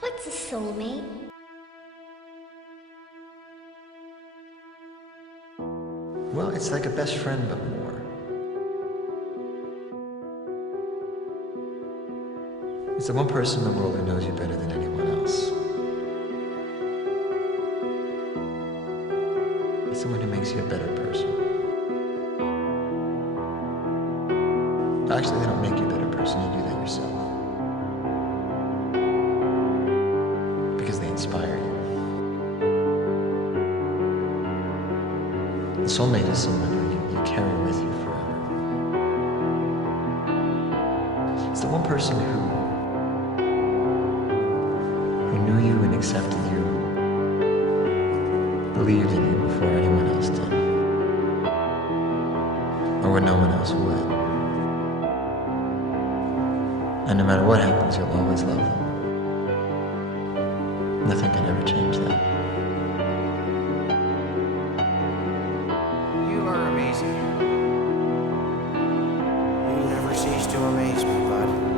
What's a soulmate? Well, it's like a best friend, but more. It's the one person in the world who knows you better than anyone else. It's someone who makes you a better person. Actually, they don't make you a better person, you do that yourself. Because they inspire you. The soulmate is someone who you carry with you forever. It's the one person who knew you and accepted you, believed in you before anyone else did, or when no one else would. And no matter what happens, you'll always love them. Nothing can ever change that. You are amazing. You never cease to amaze me, bud.